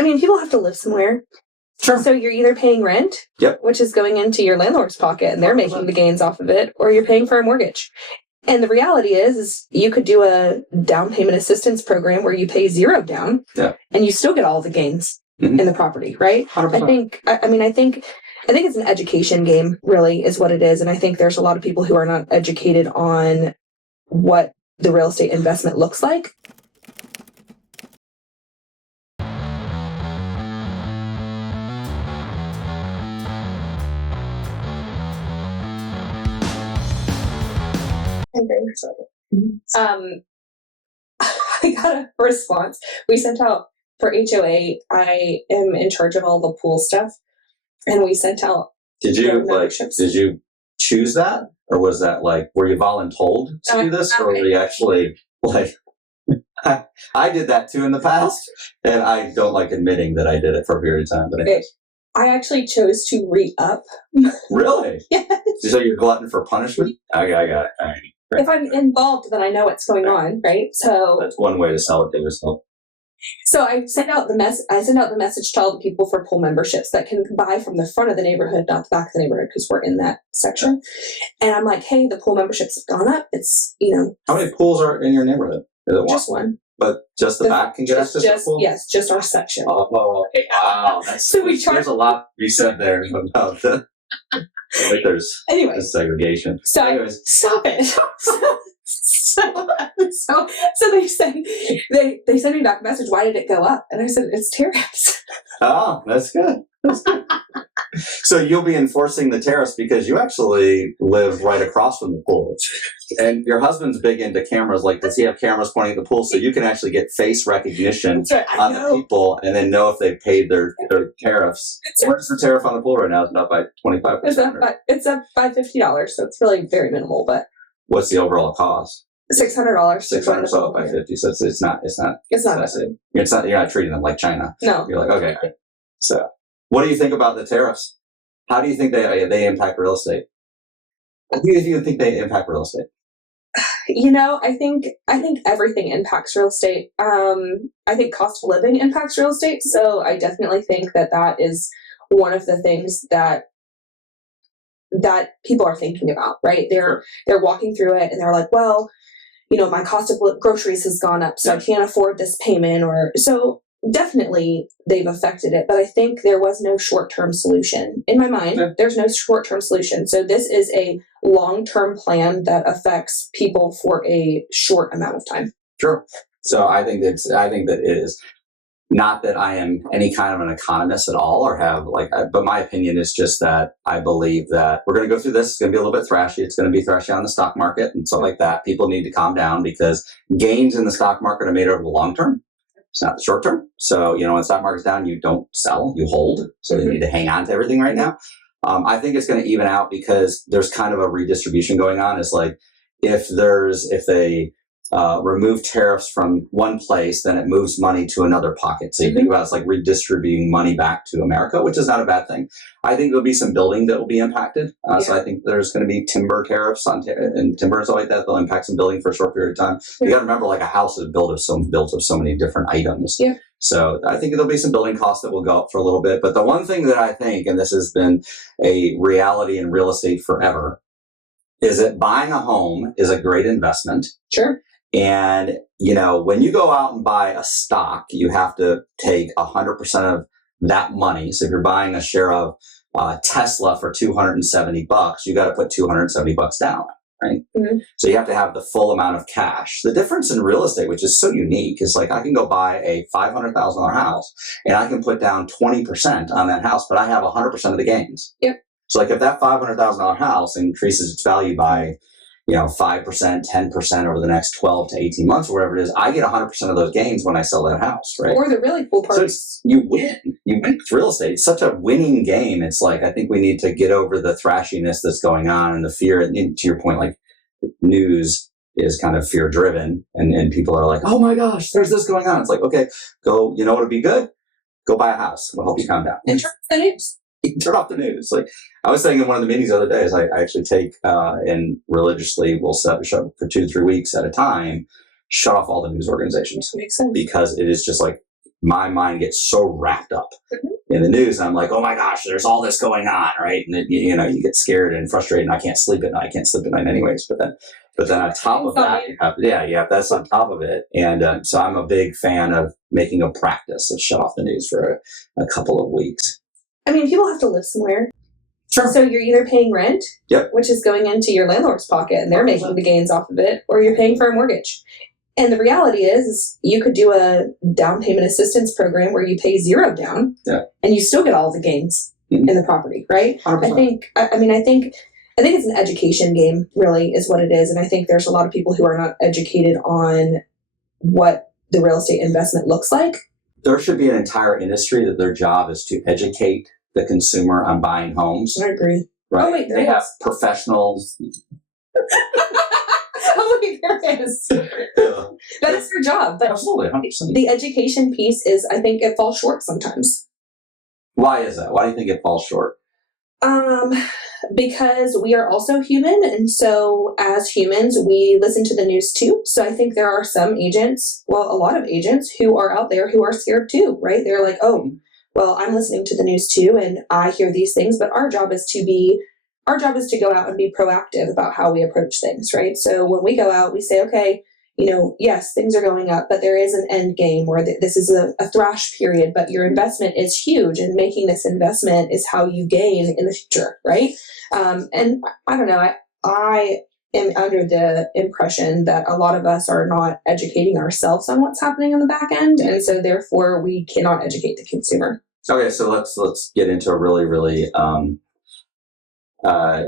I mean, people have to live somewhere. Sure. So you're either paying rent, which is going into your landlord's pocket and they're making the gains off of it, or you're paying for a mortgage. And the reality is you could do a down payment assistance program where you pay zero down and you still get all the gains in the property, right? 100%. I think it's an education game, really, is what it is. And I think there's a lot of people who are not educated on what the real estate investment looks like. I'm very excited. I got a response. We sent out for HOA. I am in charge of all the pool stuff, and we sent out. Did you choose that, or was that were you voluntold to do this, or were you actually I did that too in the past, and I don't like admitting that I did it for a period of time. But I actually chose to re-up. Really? Yes. So you're glutton for punishment? I got it. All right. If I'm involved, then I know what's going on, right? So that's one way to sell it to yourself. So I sent out the message to all the people for pool memberships that can buy from the front of the neighborhood, not the back of the neighborhood, because we're in that section. And I'm like, hey, the pool memberships have gone up. It's, How many pools are in your neighborhood? Is it just one. But just the back can get access to the pool? Yes, just our section. Oh, wow. So there's a lot to be said there about that. There's segregation. So anyways. Stop it. So they send me back a message. Why did it go up? And I said, it's tariffs. Oh, that's good. So you'll be enforcing the tariffs because you actually live right across from the pool. And your husband's big into cameras. Does he have cameras pointing at the pool so you can actually get face recognition on the people and then know if they've paid their tariffs? Where's the tariff on the pool right now? It's up by 25%. It's up by $50, so it's really very minimal. But what's the overall cost? $600. $600 so up by 50. So it's not excessive. You're not treating them like China. No. You're like, okay. So what do you think about the tariffs? How do you think they impact real estate? How do you think they impact real estate? I think everything impacts real estate. I think cost of living impacts real estate. So I definitely think that is one of the things that people are thinking about, right? They're walking through it and they're like, well, my cost of groceries has gone up, so I can't afford this payment, so definitely they've affected it. But I think there was no short-term solution. In my mind, there's no short-term solution. So this is a long-term plan that affects people for a short amount of time. Sure. So I think that it is. Not that I am any kind of an economist at all or have but my opinion is just that I believe that we're going to go through this. It's going to be a little bit thrashy. It's going to be thrashy on the stock market and stuff like that. People need to calm down because gains in the stock market are made over the long term. It's not the short term. So, when the stock market's down, you don't sell, you hold. So you need to hang on to everything right now. I think it's going to even out because there's kind of a redistribution going on. It's if they remove tariffs from one place, then it moves money to another pocket. So you think about it's like redistributing money back to America, which is not a bad thing. I think there'll be some building that will be impacted. So I think there's going to be timber tariffs on and timber and stuff like that. They'll impact some building for a short period of time. Yeah. You got to remember, a house is built of so many different items. Yeah. So I think there'll be some building costs that will go up for a little bit. But the one thing that I think, and this has been a reality in real estate forever, is that buying a home is a great investment. Sure. And, when you go out and buy a stock, you have to take 100% of that money. So if you're buying a share of Tesla for $270, you got to put $270 down, right? Mm-hmm. So you have to have the full amount of cash. The difference in real estate, which is so unique, is I can go buy a $500,000 house and I can put down 20% on that house, but I have 100% of the gains. Yep. So if that $500,000 house increases its value by 5%, 10% over the next 12 to 18 months or whatever it is, I get 100% of those gains when I sell that house, right? Or the really cool part. So you win with real estate. It's such a winning game. It's I think we need to get over the thrashiness that's going on and the fear. And to your point, news is kind of fear driven and people are like, oh my gosh, there's this going on. It's okay, go, what'll be good? Go buy a house. We'll help you calm down. And turn off the news. Turn off the news. I was saying in one of the meetings the other day is I actually take and religiously will shut for 2 to 3 weeks at a time, shut off all the news organizations. Makes sense. Because it is just my mind gets so wrapped up in the news. I'm like, oh my gosh, there's all this going on, right? And you get scared and frustrated, and I can't sleep at night. I can't sleep at night anyways. But then on top of that, you have that's on top of it. And so I'm a big fan of making a practice of shut off the news for a couple of weeks. I mean, people have to live somewhere. Sure. So you're either paying rent, which is going into your landlord's pocket and they're making the gains off of it, or you're paying for a mortgage. And the reality is you could do a down payment assistance program where you pay zero down and you still get all the gains in the property, right? 100%. I think it's an education game, really, is what it is. And I think there's a lot of people who are not educated on what the real estate investment looks like. There should be an entire industry that their job is to educate the consumer on buying homes. I agree. Right? Oh, wait, they have professionals. Oh, wait, there is. That is their job. But absolutely, 100%. The education piece is, I think it falls short sometimes. Why is that? Why do you think it falls short? Because we are also human, and so as humans, we listen to the news too. So I think there are some agents, a lot of agents who are out there who are scared too, right? They're like, oh, well, I'm listening to the news too, and I hear these things, but our job is to go out and be proactive about how we approach things, right? So when we go out, we say, okay, yes, things are going up, but there is an end game where this is a thrash period, but your investment is huge, and making this investment is how you gain in the future, right? And I don't know, I am under the impression that a lot of us are not educating ourselves on what's happening on the back end, and so therefore we cannot educate the consumer. Okay, so let's get into a really, really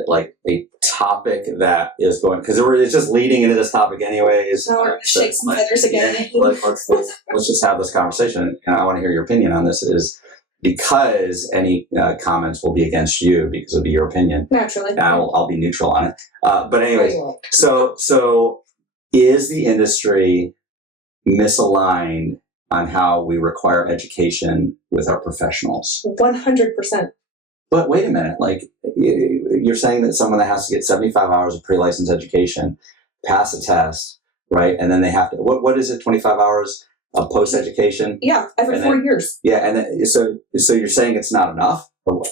like a topic that is going, because it's just leading into this topic anyways. No, we're going to shake some feathers again. Let's just have this conversation, and I want to hear your opinion on this. Is because any comments will be against you because it'll be your opinion. Naturally, I'll be neutral on it. But anyways, so is the industry misaligned on how we require education with our professionals? 100%. But wait a minute, like you're saying that someone that has to get 75 hours of pre-license education, pass a test, right? And then they have to, what is it, 25 hours of post-education? Yeah, every 4 years. Yeah, and then, so you're saying it's not enough? Or what?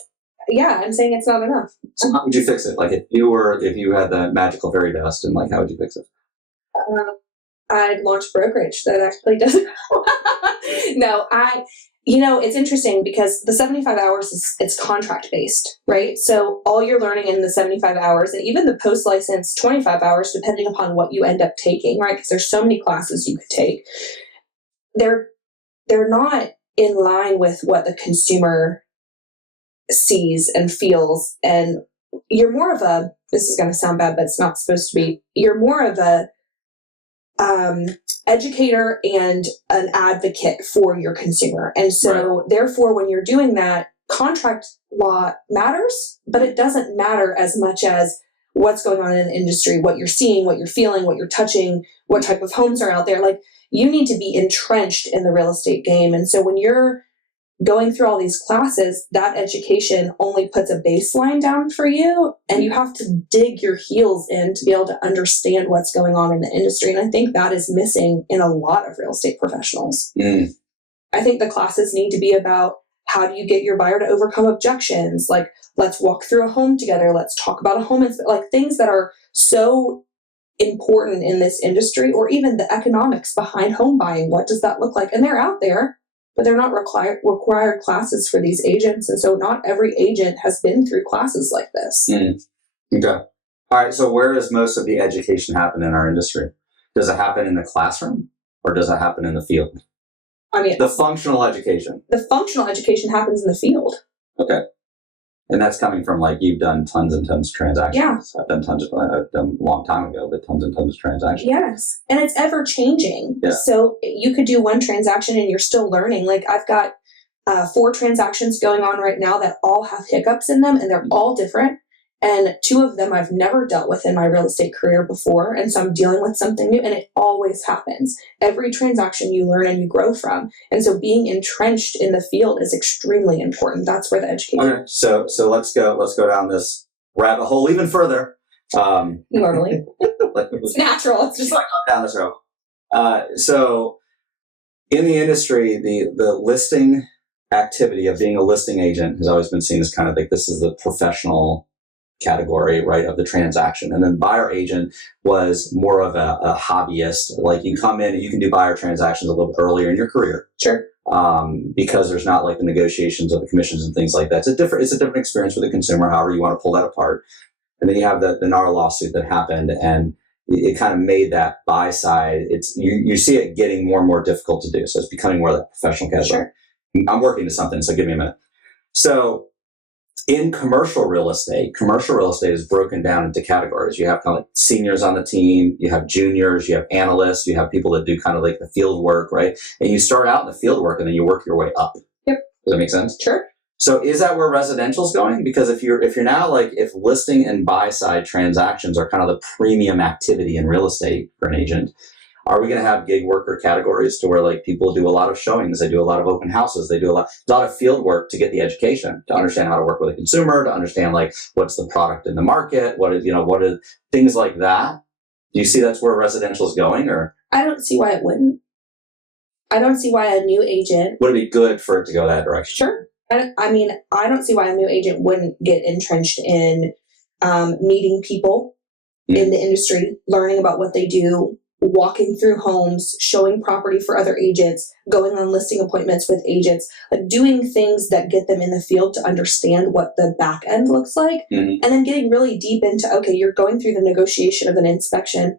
Yeah, I'm saying it's not enough. So how would you fix it? Like if you had the magical fairy dust, and like how would you fix it? I'd launch a brokerage that actually does it. No, it's interesting because the 75 hours it's contract based, right? So all you're learning in the 75 hours, and even the post-license 25 hours, depending upon what you end up taking, right? Because there's so many classes you could take. They're not in line with what the consumer sees and feels. And you're more of this is going to sound bad, but it's not supposed to be, you're more of a educator and an advocate for your consumer. And so therefore, when you're doing that, contract law matters, but it doesn't matter as much as what's going on in the industry, what you're seeing, what you're feeling, what you're touching, what type of homes are out there. Like, you need to be entrenched in the real estate game. And so when you're going through all these classes, that education only puts a baseline down for you, and you have to dig your heels in to be able to understand what's going on in the industry. And I think that is missing in a lot of real estate professionals. I think the classes need to be about, how do you get your buyer to overcome objections? Like, let's walk through a home together. Let's talk about a home, like things that are so important in this industry, or even the economics behind home buying. What does that look like? And they're out there, but they're not required classes for these agents. And so not every agent has been through classes like this. Okay. All right. So where does most of the education happen in our industry? Does it happen in the classroom, or does it happen in the field? I mean, the functional education. The functional education happens in the field. Okay. And that's coming from, like, you've done tons and tons of transactions. Yeah. I've done a long time ago, but tons and tons of transactions. Yes. And it's ever changing. Yeah. So you could do one transaction and you're still learning. Like, I've got 4 transactions going on right now that all have hiccups in them, and they're all different. And 2 of them I've never dealt with in my real estate career before. And so I'm dealing with something new, and it always happens. Every transaction you learn and you grow from. And so being entrenched in the field is extremely important. That's where the education. Okay. So let's go down this rabbit hole even further. Normally. It's natural. It's just like down this road. So in the industry, the listing activity of being a listing agent has always been seen as kind of like this is the professional category, right, of the transaction. And then buyer agent was more of a hobbyist. Like you come in and you can do buyer transactions a little bit earlier in your career. Sure. Because there's not like the negotiations of the commissions and things like that. It's a different experience for the consumer, however you want to pull that apart. And then you have the NAR lawsuit that happened, and it kind of made that buy side. It's you see it getting more and more difficult to do. So it's becoming more of that professional category. Sure. I'm working to something, so give me a minute. So in commercial real estate is broken down into categories. You have kind of like seniors on the team, you have juniors, you have analysts, you have people that do kind of like the field work, right? And you start out in the field work and then you work your way up. Yep. Does that make sense? Sure. So is that where residential is going? Because if you're now like, if listing and buy side transactions are kind of the premium activity in real estate for an agent, are we going to have gig worker categories to where like people do a lot of showings, they do a lot of open houses, they do a lot of field work to get the education, to understand how to work with a consumer, to understand like what's the product in the market, what is things like that? Do you see that's where residential is going, or? I don't see why it wouldn't. I don't see why a new agent would it be good for it to go that direction? Sure. I mean, I don't see why a new agent wouldn't get entrenched in meeting people in the industry, learning about what they do, walking through homes, showing property for other agents, going on listing appointments with agents, like doing things that get them in the field to understand what the back end looks like. And then getting really deep into, okay, you're going through the negotiation of an inspection.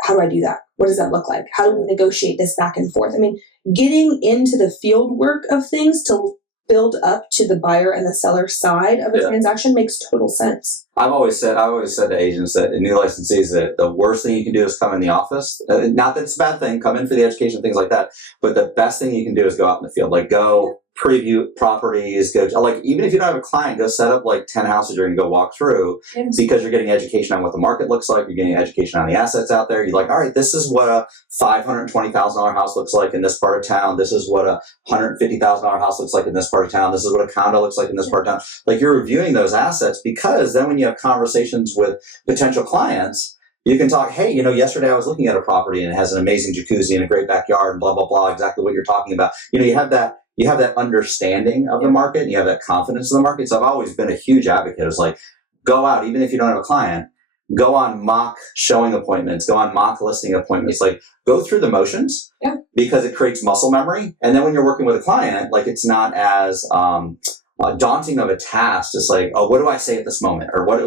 How do I do that? What does that look like? How do we negotiate this back and forth? I mean, getting into the field work of things to build up to the buyer and the seller side of a transaction makes total sense. I've always said to agents that new licensees that the worst thing you can do is come in the office. Not that it's a bad thing, come in for the education, things like that. But the best thing you can do is go out in the field, like go preview properties, go like even if you don't have a client, go set up like 10 houses you're going to go walk through because you're getting education on what the market looks like. You're getting education on the assets out there. You're like, all right, this is what a $520,000 house looks like in this part of town. This is what a $150,000 house looks like in this part of town. This is what a condo looks like in this part of town. Like you're reviewing those assets because then when you have conversations with potential clients, you can talk, hey, yesterday I was looking at a property and it has an amazing jacuzzi and a great backyard and blah, blah, blah, exactly what you're talking about. You have that understanding of the market and you have that confidence in the market. So I've always been a huge advocate. It's like, go out, even if you don't have a client, go on mock showing appointments, go on mock listing appointments, like go through the motions because it creates muscle memory. And then when you're working with a client, like it's not as daunting of a task. It's like, oh, what do I say at this moment? Or what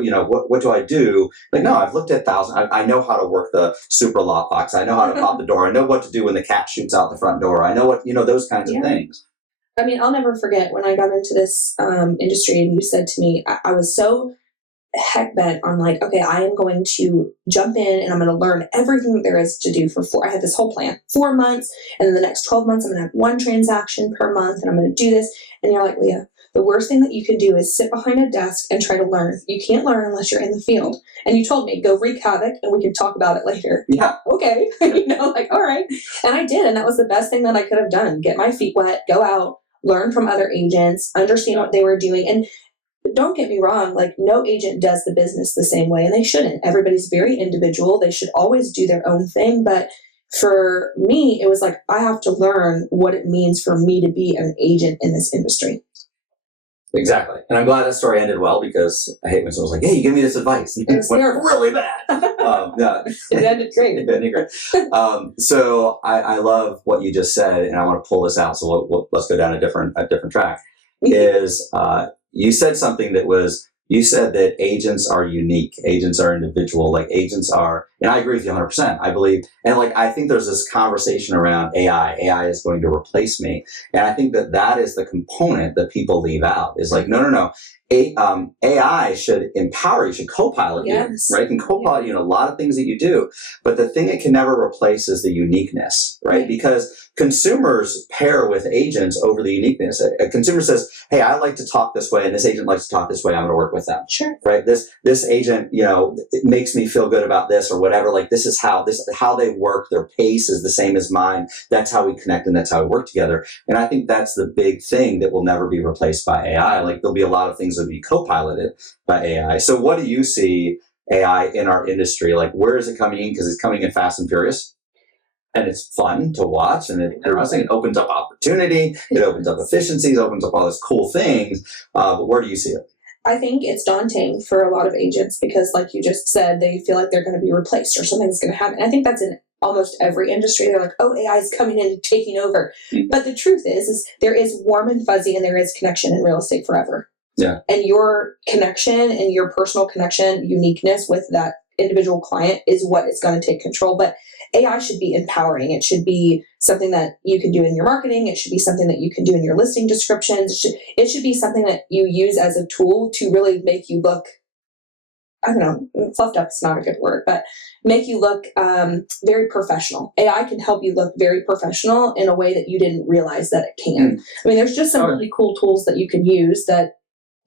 do I do? Like, no, I've looked at thousands. I know how to work the super lockbox. I know how to pop the door. I know what to do when the cat shoots out the front door. I know what, those kinds of things. I mean, I'll never forget when I got into this industry and you said to me, I was so heck bent on like, okay, I am going to jump in and I'm going to learn everything that there is to do I had this whole plan, 4 months. And then the next 12 months, I'm going to have one transaction per month and I'm going to do this. And you're like, Leah, the worst thing that you can do is sit behind a desk and try to learn. You can't learn unless you're in the field. And you told me, go wreak havoc and we can talk about it later. Yeah. Okay. Like, all right. And I did. And that was the best thing that I could have done. Get my feet wet, go out, learn from other agents, understand what they were doing. And don't get me wrong, like no agent does the business the same way and they shouldn't. Everybody's very individual. They should always do their own thing. But for me, it was like, I have to learn what it means for me to be an agent in this industry. Exactly. And I'm glad that story ended well because I hate when someone's like, hey, you give me this advice. It was really bad. It ended great. It ended great. So I love what you just said, and I want to pull this out. So let's go down a different track. Is you said something you said that agents are unique. Agents are individual. Like agents are, and I agree with you 100%. I believe, and like, I think there's this conversation around AI. AI is going to replace me. And I think that is the component that people leave out is like, no. AI should empower you, should co-pilot you, right? Can co-pilot you in a lot of things that you do. But the thing it can never replace is the uniqueness, right? Because consumers pair with agents over the uniqueness. A consumer says, hey, I like to talk this way and this agent likes to talk this way. I'm going to work with them. Sure. Right. This agent, it makes me feel good about this or whatever. Like this is how they work. Their pace is the same as mine. That's how we connect and that's how we work together. And I think that's the big thing that will never be replaced by AI. Like there'll be a lot of things that will be co-piloted by AI. So what do you see AI in our industry? Like where is it coming in? Because it's coming in fast and furious. and it's fun to watch, and it's interesting. It opens up opportunity. It opens up efficiencies. Opens up all these cool things. But where do you see it? I think it's daunting for a lot of agents because, like you just said, they feel like they're going to be replaced or something's going to happen. I think that's in almost every industry. They're like, oh, AI is coming in and taking over. But the truth is there is warm and fuzzy and there is connection in real estate forever. Yeah. And your connection and your personal connection, uniqueness with that individual client is what is going to take control. But AI should be empowering. It should be something that you can do in your marketing. It should be something that you can do in your listing descriptions. It should be something that you use as a tool to really make you look, I don't know, fluffed up is not a good word, but make you look very professional. AI can help you look very professional in a way that you didn't realize that it can. I mean, there's just some really cool tools that you can use that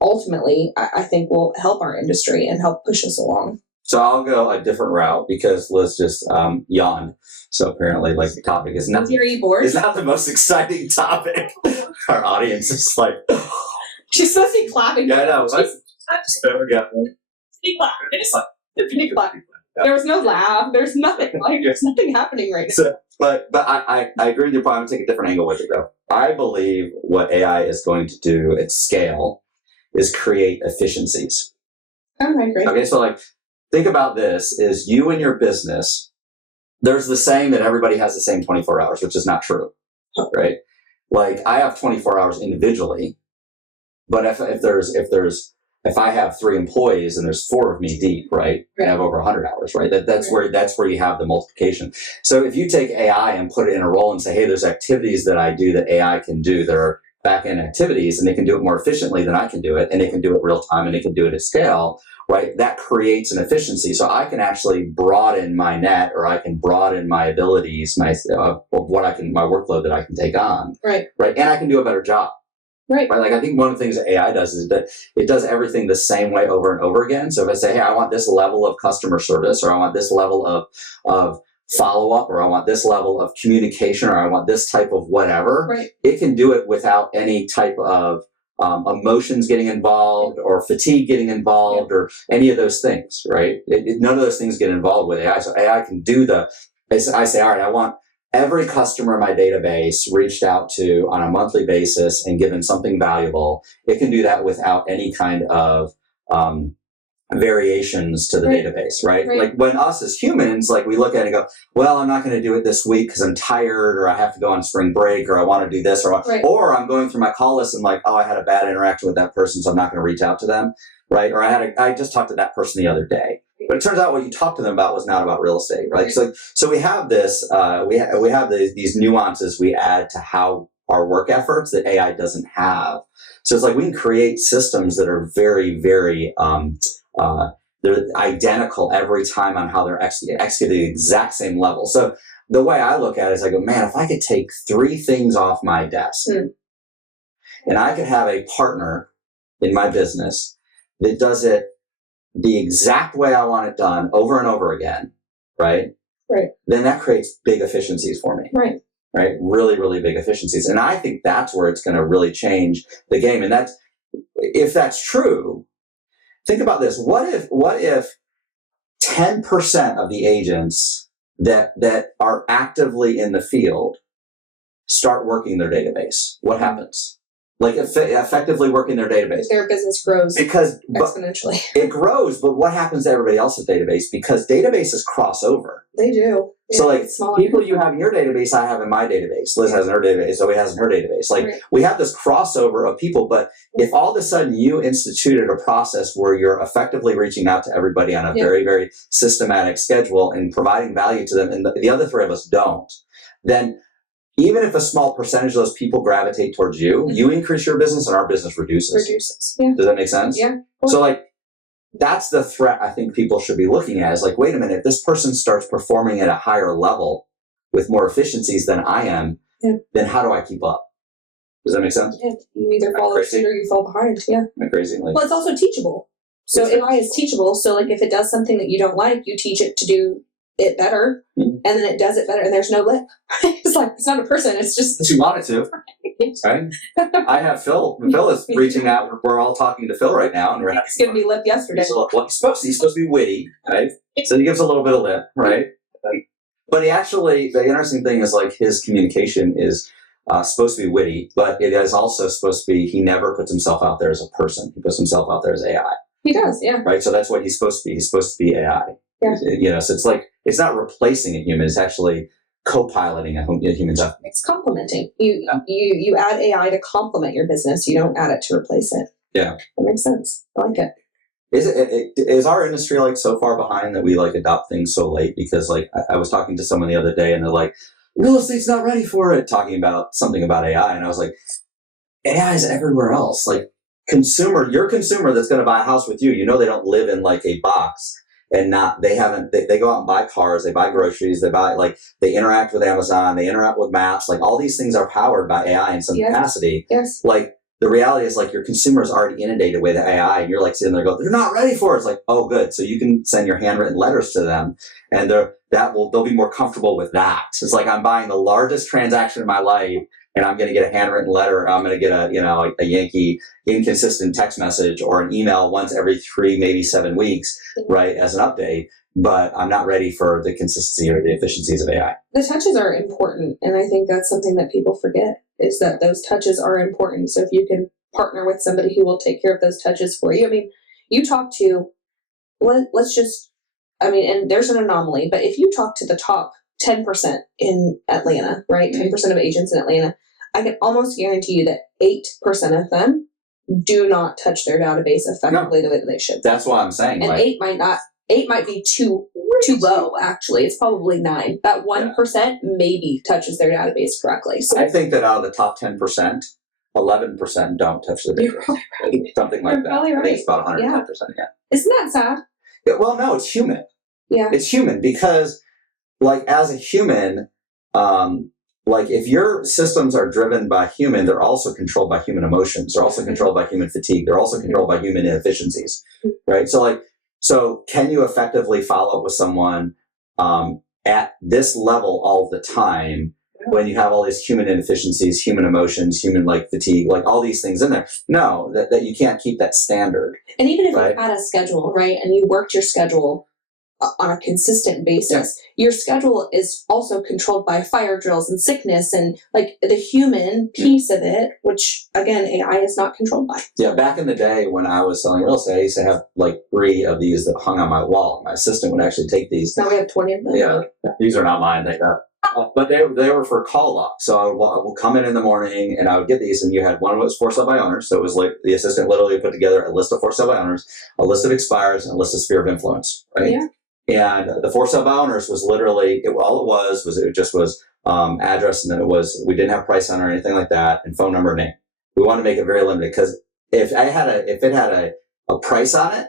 ultimately I think will help our industry and help push us along. So I'll go a different route because Liz just yawned. So apparently, like, the topic is not, Are you bored? It's not the most exciting topic. Our audience is like, she's supposed to be clapping. Yeah, I know. I just never get one. There was no laugh. There's nothing. Like, there's nothing happening right now. So, but I agree with your point. I'm going to take a different angle with it, though. I believe what AI is going to do at scale is create efficiencies. Oh, I agree. Okay, so like, think about this, is you and your business, there's the saying that everybody has the same 24 hours, which is not true, right? Like, I have 24 hours individually, but if I have 3 employees and there's 4 of me deep, right? I have over 100 hours, right? That's where you have the multiplication. So if you take AI and put it in a role and say, hey, there's activities that I do that AI can do that are back-end activities, and they can do it more efficiently than I can do it, and they can do it real time, and they can do it at scale, right? That creates an efficiency. So I can actually broaden my net, or I can broaden my abilities, my workload that I can take on, right? And I can do a better job. Right. Like, I think one of the things that AI does is that it does everything the same way over and over again. So if I say, hey, I want this level of customer service, or I want this level of follow-up, or I want this level of communication, or I want this type of whatever, it can do it without any type of emotions getting involved, or fatigue getting involved, or any of those things, right? None of those things get involved with AI. So AI can do I say, all right, I want every customer in my database reached out to on a monthly basis and given something valuable. It can do that without any kind of variations to the database, right? Like, when us as humans, like, we look at it and go, well, I'm not going to do it this week because I'm tired, or I have to go on spring break, or I want to do this, or I'm going through my call list and like, oh, I had a bad interaction with that person, so I'm not going to reach out to them, right? Or I just talked to that person the other day. But it turns out what you talked to them about was not about real estate, right? So we have this, we have these nuances we add to how our work efforts that AI doesn't have. So it's like we can create systems that are very, very, they're identical every time on how they're executed the exact same level. So the way I look at it is I go, man, if I could take 3 things off my desk and I could have a partner in my business that does it the exact way I want it done over and over again, right? Then that creates big efficiencies for me. Right? Really, really big efficiencies. And I think that's where it's going to really change the game. And if that's true, think about this. What if 10% of the agents that are actively in the field start working their database? What happens? Like, effectively working their database. Their business grows exponentially. It grows, but what happens to everybody else's database? Because databases cross over. They do. So, like, people you have in your database, I have in my database. Liz has in her database, Zoe has in her database. Like, we have this crossover of people, but if all of a sudden you instituted a process where you're effectively reaching out to everybody on a very, very systematic schedule and providing value to them, and the other 3 of us don't, then even if a small percentage of those people gravitate towards you, you increase your business and our business reduces. Yeah. Does that make sense? Yeah. So, like, that's the threat I think people should be looking at, is like, wait a minute, if this person starts performing at a higher level with more efficiencies than I am, then how do I keep up? Does that make sense? Yeah. You either follow suit or you fall behind. Yeah. Am I crazy? Well, it's also teachable. So AI is teachable. So, like, if it does something that you don't like, you teach it to do it better, and then it does it better, and there's no lip. It's like, it's not a person, it's just... She wanted to, right? I have Phil. Phil is reaching out. We're all talking to Phil right now, and we're He's giving me lip yesterday. He's supposed to be witty, right? So he gives a little bit of lip, right? But he actually, the interesting thing is like his communication is supposed to be witty, but it is also supposed to be, he never puts himself out there as a person. He puts himself out there as AI. He does, yeah. Right? So that's what he's supposed to be. He's supposed to be AI. Yeah. You know, so it's like, it's not replacing a human. It's actually co-piloting a human's effort. It's complementing. You add AI to complement your business. You don't add it to replace it. Yeah. That makes sense. I like it. Is our industry like so far behind that we like adopt things so late? Because like I was talking to someone the other day and they're like, real estate's not ready for it, talking about something about AI. And I was like, AI is everywhere else. Like your consumer that's going to buy a house with you, you know, they don't live in like a box and they go out and buy cars, they buy groceries, they interact with Amazon, they interact with maps. Like all these things are powered by AI in some capacity. Yes. Like the reality is like your consumer is already inundated with AI and you're like sitting there going, they're not ready for it. It's like, oh, good. So you can send your handwritten letters to them and they'll be more comfortable with that. It's like I'm buying the largest transaction in my life and I'm going to get a handwritten letter. I'm going to get a Yankee inconsistent text message or an email once every 3, maybe 7 weeks, right, as an update. But I'm not ready for the consistency or the efficiencies of AI. The touches are important. And I think that's something that people forget is that those touches are important. So if you can partner with somebody who will take care of those touches for you. I mean, you talk to, and there's an anomaly, but if you talk to the top 10% in Atlanta, right, 10% of agents in Atlanta, I can almost guarantee you that 8% of them do not touch their database effectively the way that they should. That's why I'm saying. And 8 might be too low, actually. It's probably 9. That 1% maybe touches their database correctly. So I think that out of the top 10%, 11% don't touch the database. Right. Something like that. Right. I think it's about 110%. Yeah. Isn't that sad? Yeah, well, no, it's human. Yeah. It's human because, like, as a human, like, if your systems are driven by human, they're also controlled by human emotions. They're also controlled by human fatigue. They're also controlled by human inefficiencies, right? So can you effectively follow up with someone at this level all the time when you have all these human inefficiencies, human emotions, human like fatigue, like all these things in there? No, that you can't keep that standard. And even if you had a schedule, right, and you worked your schedule on a consistent basis, your schedule is also controlled by fire drills and sickness and like the human piece of it, which again, AI is not controlled by. Yeah. Back in the day when I was selling real estate, I used to have like 3 of these that hung on my wall. My assistant would actually take these. Now we have 20 of them. Yeah. These are not mine. Thank God. But they were for call log. So I would come in the morning and I would get these, and you had one that was for sale by owners. So it was like the assistant literally put together a list of for sale by owners, a list of expires, and a list of sphere of influence, right? Yeah. And the for sale by owners was literally, all it was address, and then we didn't have price on or anything like that, and phone number and name. We wanted to make it very limited because if it had a price on it,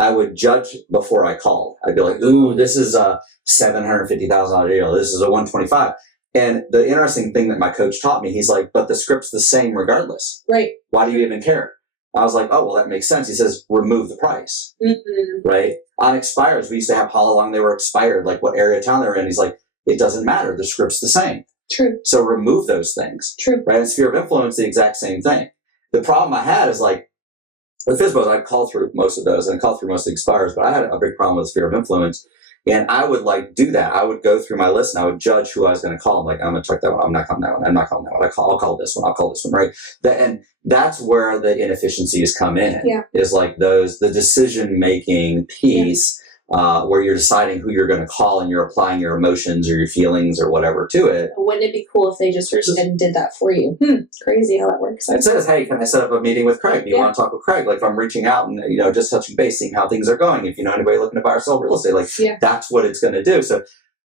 I would judge before I called. I'd be like, ooh, this is a $750,000 deal. This is a $125,000. And the interesting thing that my coach taught me, he's like, but the script's the same regardless. Right. Why do you even care? I was like, oh, well, that makes sense. He says, remove the price, right? On expires, we used to have how long they were expired, like what area of town they're in. He's like, it doesn't matter. The script's the same. True. So remove those things. True. Right? And sphere of influence, the exact same thing. The problem I had is like, with FISBOs, I'd call through most of those and call through most of the expires, but I had a big problem with sphere of influence. And I would like do that. I would go through my list and I would judge who I was going to call. I'm like, I'm going to check that one. I'm not calling that one. I'm not calling that one. I'll call this one. I'll call this one. Right. And that's where the inefficiencies come in. Yeah. Is like the decision-making piece, where you're deciding who you're going to call and you're applying your emotions or your feelings or whatever to it. Wouldn't it be cool if they just did that for you? Crazy how that works. It says, hey, can I set up a meeting with Craig? Do you want to talk with Craig? Like if I'm reaching out and, just touching base, seeing how things are going. If you know anybody looking to buy or sell real estate, that's what it's going to do. So,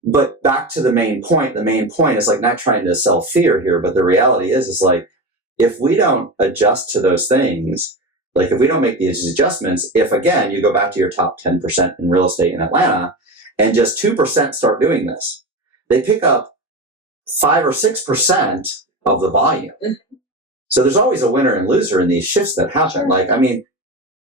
but back to the main point is like not trying to sell fear here, but the reality is like, if we don't adjust to those things, like if we don't make these adjustments, if again, you go back to your top 10% in real estate in Atlanta and just 2% start doing this, they pick up 5 or 6% of the volume. So there's always a winner and loser in these shifts that happen. Sure. Like, I mean,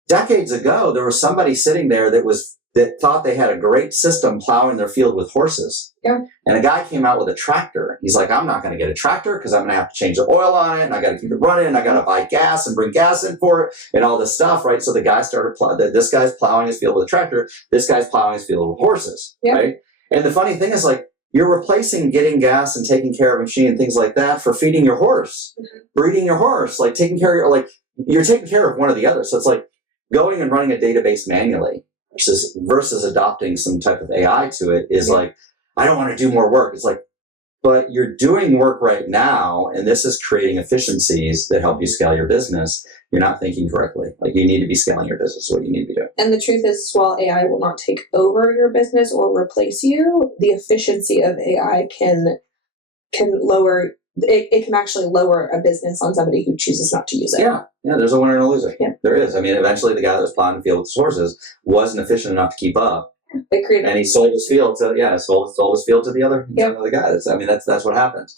decades ago, there was somebody sitting there that thought they had a great system plowing their field with horses. Yeah. And a guy came out with a tractor. He's like, I'm not going to get a tractor because I'm going to have to change the oil on it and I got to keep it running and I got to buy gas and bring gas in for it and all this stuff, right? So the guy started this guy's plowing his field with a tractor. This guy's plowing his field with horses, right? And the funny thing is like, you're replacing getting gas and taking care of a machine and things like that for feeding your horse, breeding your horse, like taking care of your, like you're taking care of one or the other. So it's like going and running a database manually versus adopting some type of AI to it is like, I don't want to do more work. It's like, but you're doing work right now, and this is creating efficiencies that help you scale your business. You're not thinking correctly. Like you need to be scaling your business, what you need to be doing. And the truth is, while AI will not take over your business or replace you, the efficiency of AI can lower. It can actually lower a business on somebody who chooses not to use it. Yeah, there's a winner and a loser. Yeah. There is. I mean, eventually the guy that was plowing the field with his horses wasn't efficient enough to keep up. They created, and he sold his field to sold his field to the other guys. I mean, that's what happens.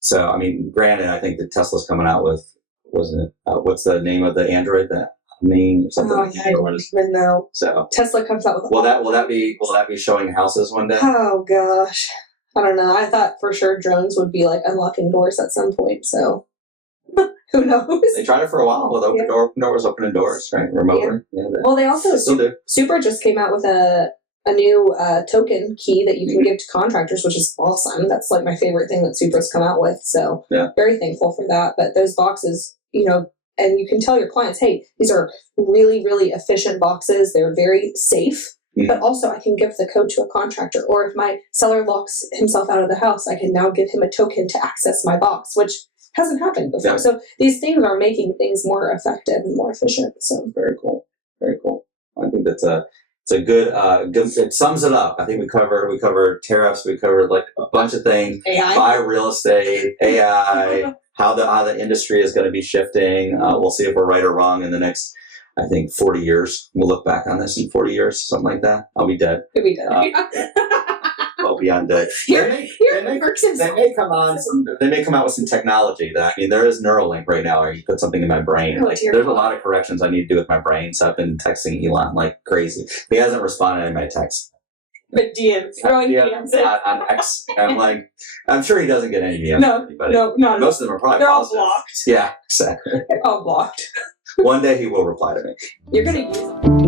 So I mean, granted, I think that Tesla's coming out with, wasn't it? What's the name of the Android? That name something. Oh, I don't even know. So Tesla comes out with. Will that be showing houses one day? Oh gosh, I don't know. I thought for sure drones would be like unlocking doors at some point. So who knows? They tried it for a while with opening doors, right? Remotely. Yeah. Well, they also Super just came out with a new token key that you can give to contractors, which is awesome. That's like my favorite thing that Supra's come out with. So very thankful for that. But those boxes, and you can tell your clients, hey, these are really, really efficient boxes. They're very safe. But also I can give the code to a contractor. Or if my seller locks himself out of the house, I can now give him a token to access my box, which hasn't happened before. Yeah. So these things are making things more effective and more efficient. So very cool. Very cool. I think it's a good, it sums it up. I think we covered tariffs, we covered like a bunch of things. AI. Buy real estate, AI, how the industry is going to be shifting. We'll see if we're right or wrong in the next, I think, 40 years. We'll look back on this in 40 years, something like that. I'll be dead. You'll be dead. Well, beyond dead. They may come out with some technology that, I mean, there is Neuralink right now, or you put something in my brain. Like, there's a lot of corrections I need to do with my brain, so I've been texting Elon like crazy. He hasn't responded to my texts. But DMs, throwing DMs on X. I'm like, I'm sure he doesn't get any DMs. No, most of them are probably they're positive. all blocked. Yeah, exactly. They're all blocked. One day he will reply to me. You're gonna use them.